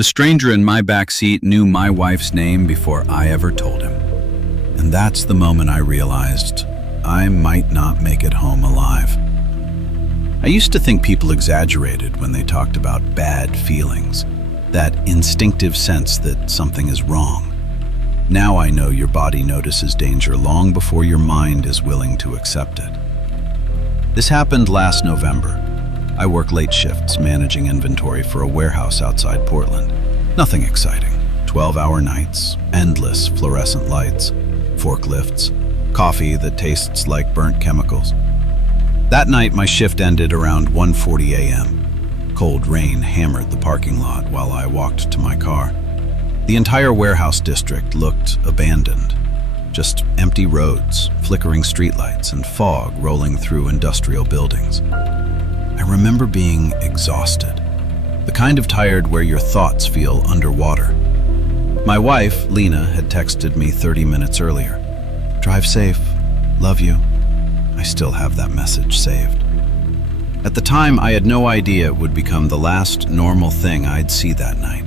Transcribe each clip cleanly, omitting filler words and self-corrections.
The stranger in my back seat knew my wife's name before I ever told him. And that's the moment I realized I might not make it home alive. I used to think people exaggerated when they talked about bad feelings, that instinctive sense that something is wrong. Now I know your body notices danger long before your mind is willing to accept it. This happened last November. I work late shifts managing inventory for a warehouse outside Portland. Nothing exciting. 12-hour nights, endless fluorescent lights, forklifts, coffee that tastes like burnt chemicals. That night, my shift ended around 1:40 a.m. Cold rain hammered the parking lot while I walked to my car. The entire warehouse district looked abandoned. Just empty roads, flickering streetlights, and fog rolling through industrial buildings. I remember being exhausted, the kind of tired where your thoughts feel underwater. My wife, Lena, had texted me 30 minutes earlier. "Drive safe. Love you." I still have that message saved. At the time, I had no idea it would become the last normal thing I'd see that night.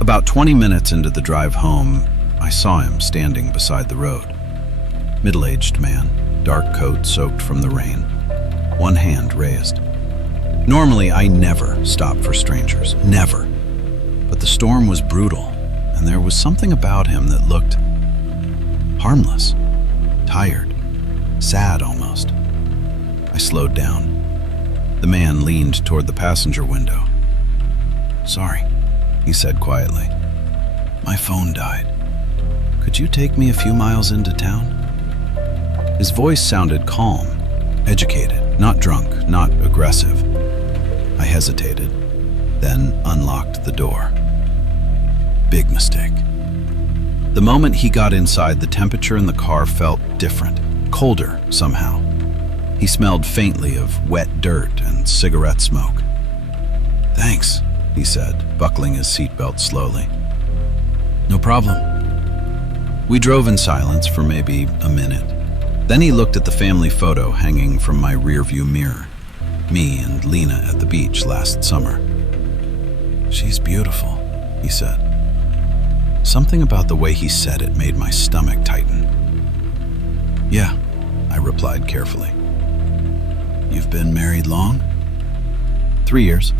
About 20 minutes into the drive home, I saw him standing beside the road. Middle-aged man, dark coat soaked from the rain, one hand raised. Normally, I never stop for strangers, never. But the storm was brutal, and there was something about him that looked harmless, tired, sad almost. I slowed down. The man leaned toward the passenger window. "Sorry," he said quietly. "My phone died. Could you take me a few miles into town?" His voice sounded calm, educated, not drunk, not aggressive. I hesitated, then unlocked the door. Big mistake. The moment he got inside, the temperature in the car felt different, colder somehow. He smelled faintly of wet dirt and cigarette smoke. "Thanks," he said, buckling his seatbelt slowly. "No problem." We drove in silence for maybe a minute. Then he looked at the family photo hanging from my rearview mirror. Me and Lena at the beach last summer. "She's beautiful," he said. Something about the way he said it made my stomach tighten. "Yeah," I replied carefully. "You've been married long?" 3 years.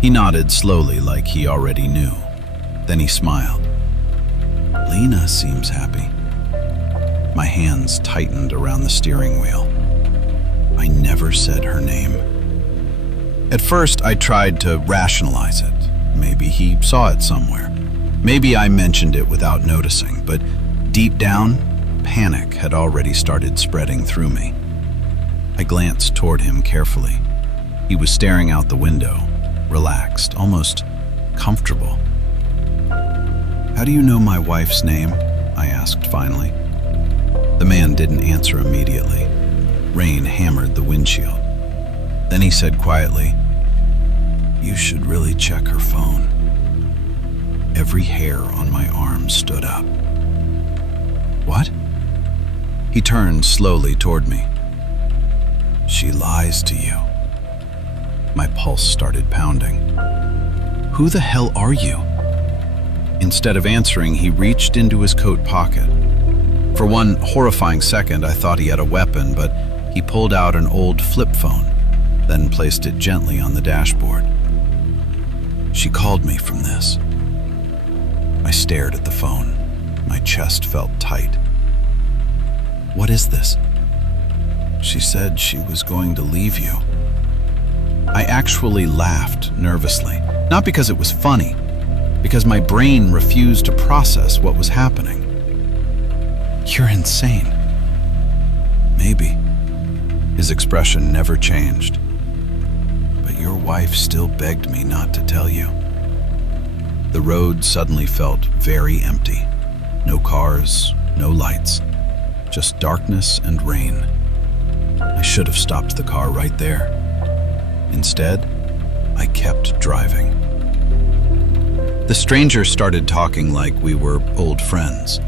He nodded slowly like he already knew. Then he smiled. "Lena seems happy." My hands tightened around the steering wheel. I never said her name. At first, I tried to rationalize it. Maybe he saw it somewhere. Maybe I mentioned it without noticing, but deep down, panic had already started spreading through me. I glanced toward him carefully. He was staring out the window, relaxed, almost comfortable. "How do you know my wife's name?" I asked finally. The man didn't answer immediately. Rain hammered the windshield. Then he said quietly, "You should really check her phone." Every hair on my arm stood up. "What?" He turned slowly toward me. "She lies to you." My pulse started pounding. "Who the hell are you?" Instead of answering, he reached into his coat pocket. For one horrifying second, I thought he had a weapon, but he pulled out an old flip phone, then placed it gently on the dashboard. "She called me from this." I stared at the phone. My chest felt tight. "What is this?" "She said she was going to leave you." I actually laughed nervously, not because it was funny, because my brain refused to process what was happening. "You're insane." "Maybe." His expression never changed. "But your wife still begged me not to tell you." The road suddenly felt very empty. No cars, no lights, just darkness and rain. I should have stopped the car right there. Instead, I kept driving. The stranger started talking like we were old friends.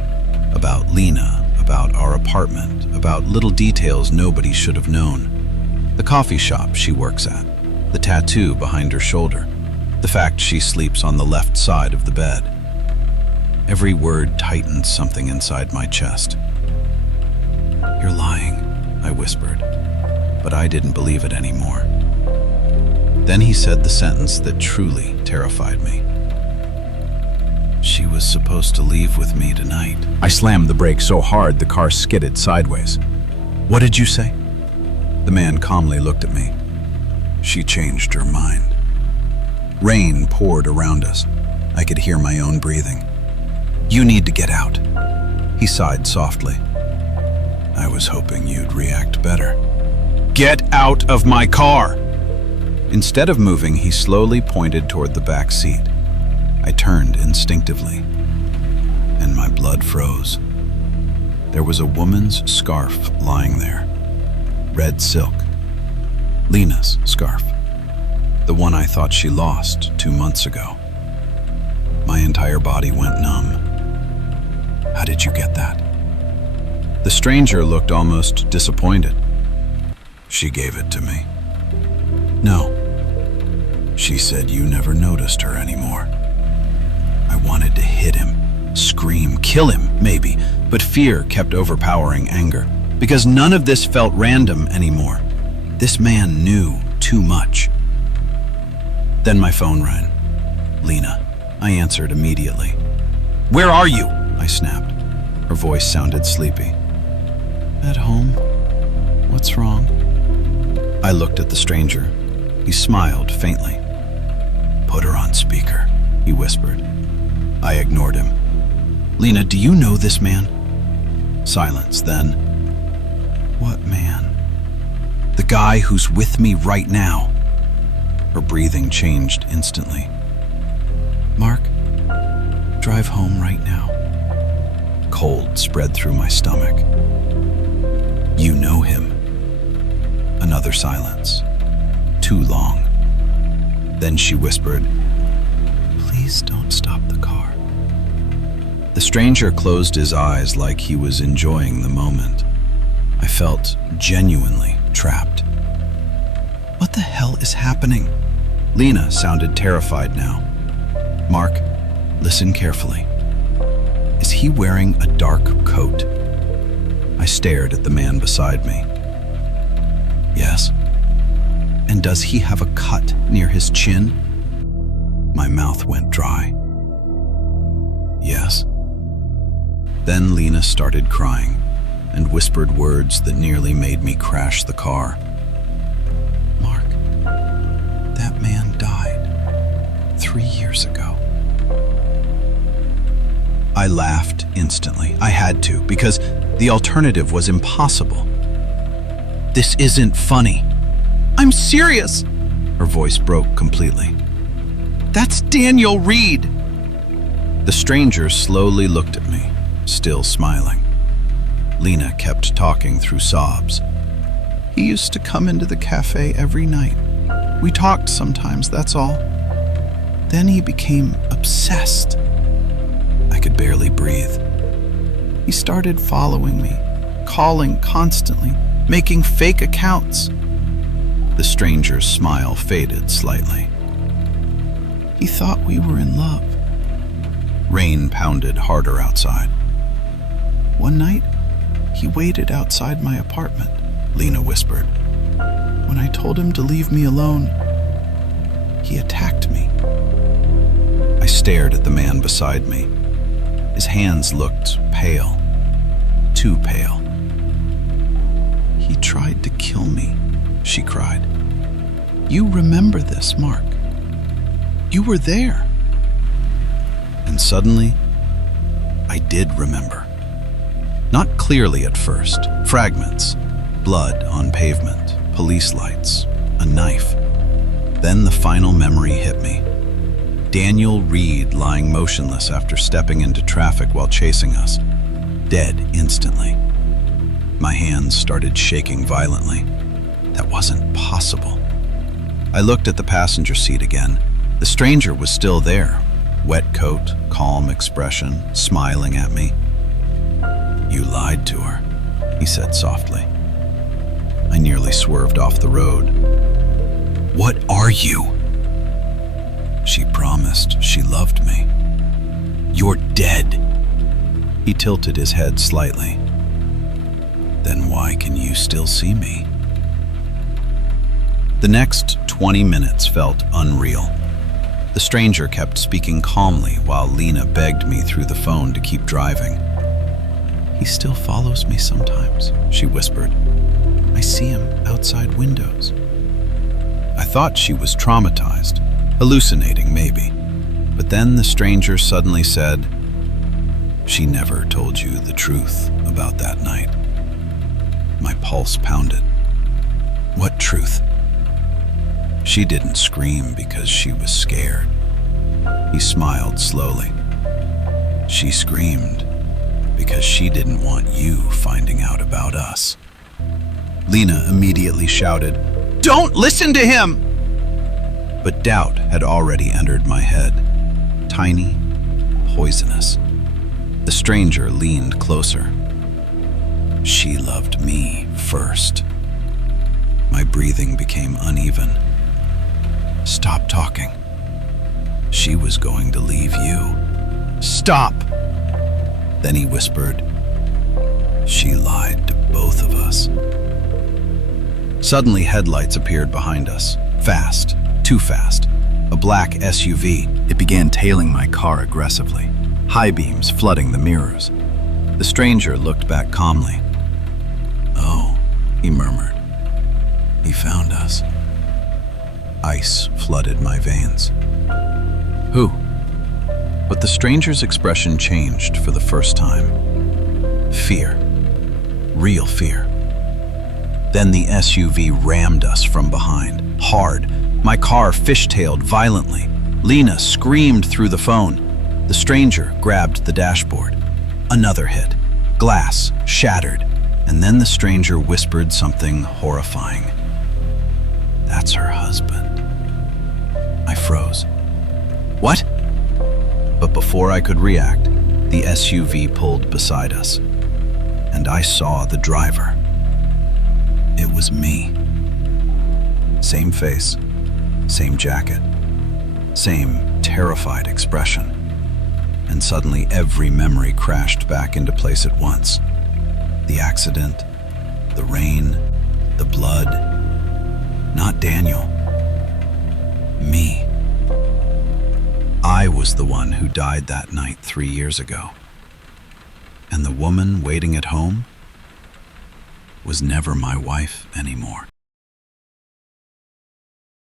About Lena, about our apartment, about little details nobody should have known. The coffee shop she works at, the tattoo behind her shoulder, The fact she sleeps on the left side of the bed. Every word tightened something inside my chest. "You're lying," I whispered, but I didn't believe it anymore. Then he said the sentence that truly terrified me. "She was supposed to leave with me tonight." I slammed the brakes so hard the car skidded sideways. "What did you say?" The man calmly looked at me. "She changed her mind." Rain poured around us. I could hear my own breathing. "You need to get out." He sighed softly. "I was hoping you'd react better." "Get out of my car!" Instead of moving, he slowly pointed toward the back seat. I turned instinctively, and my blood froze. There was a woman's scarf lying there. Red silk. Lena's scarf. The one I thought she lost 2 months ago. My entire body went numb. "How did you get that?" The stranger looked almost disappointed. "She gave it to me." "No." "She said you never noticed her anymore." I wanted to hit him, scream, kill him, maybe, but fear kept overpowering anger, because none of this felt random anymore. This man knew too much. Then my phone rang. Lena. I answered immediately. "Where are you?" I snapped. Her voice sounded sleepy. "At home. What's wrong?" I looked at the stranger. He smiled faintly. "Put her on speaker," he whispered. I ignored him. "Lena, do you know this man?" Silence. Then, "What man?" "The guy who's with me right now." Her breathing changed instantly. "Mark, drive home right now." Cold spread through my stomach. "You know him." Another silence. Too long. Then she whispered, "Please don't stop the car." The stranger closed his eyes like he was enjoying the moment. I felt genuinely trapped. What the hell is happening? Lena sounded terrified now. "Mark, listen carefully. Is he wearing a dark coat?" I stared at the man beside me. "Yes." "And does he have a cut near his chin?" My mouth went dry. "Yes." Then Lena started crying and whispered words that nearly made me crash the car. "Mark, that man died 3 years ago." I laughed instantly. I had to, because the alternative was impossible. "This isn't funny." "I'm serious." Her voice broke completely. "That's Daniel Reed." The stranger slowly looked at me, still smiling. Lena kept talking through sobs. "He used to come into the cafe every night. We talked sometimes, that's all. Then he became obsessed." I could barely breathe. "He started following me, calling constantly, making fake accounts." The stranger's smile faded slightly. "He thought we were in love." Rain pounded harder outside. "One night, he waited outside my apartment," Lena whispered. "When I told him to leave me alone, he attacked me." I stared at the man beside me. His hands looked pale, too pale. "He tried to kill me," she cried. "You remember this, Mark. You were there." And suddenly, I did remember. Not clearly at first. Fragments. Blood on pavement, police lights, a knife. Then the final memory hit me. Daniel Reed lying motionless after stepping into traffic while chasing us. Dead instantly. My hands started shaking violently. That wasn't possible. I looked at the passenger seat again. The stranger was still there. Wet coat, calm expression, smiling at me. "You lied to her," he said softly. I nearly swerved off the road. "What are you?" She promised she loved me. You're dead. He tilted his head slightly. Then why can you still see me? The next 20 minutes felt unreal. The stranger kept speaking calmly while Lena begged me through the phone to keep driving. He still follows me sometimes, she whispered. I see him outside windows. I thought she was traumatized, hallucinating maybe. But then the stranger suddenly said, she never told you the truth about that night. My pulse pounded. What truth? She didn't scream because she was scared. He smiled slowly. She screamed because she didn't want you finding out about us. Lena immediately shouted, "Don't listen to him!" But doubt had already entered my head, tiny, poisonous. The stranger leaned closer. She loved me first. My breathing became uneven. Stop talking. She was going to leave you. Stop! Then he whispered, she lied to both of us. Suddenly, headlights appeared behind us. Fast, too fast. A black SUV. It began tailing my car aggressively, high beams flooding the mirrors. The stranger looked back calmly. Oh, he murmured. He found us. Ice flooded my veins. Who? But the stranger's expression changed for the first time. Fear. Real fear. Then the SUV rammed us from behind, hard. My car fishtailed violently. Lena screamed through the phone. The stranger grabbed the dashboard. Another hit. Glass shattered. And then the stranger whispered something horrifying. That's her husband. I froze. What? But before I could react, the SUV pulled beside us, and I saw the driver. It was me. Same face, same jacket, same terrified expression. And suddenly every memory crashed back into place at once. The accident, the rain, the blood. Not Daniel. Me. I was the one who died that night 3 years ago. And the woman waiting at home was never my wife anymore.